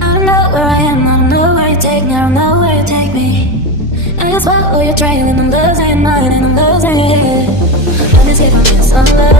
I don't know where I am, I don't know where you take me, I don't know where you take me. And it's what you're trailing, I'm losing mine and I'm losing it. I'm just giving you some love.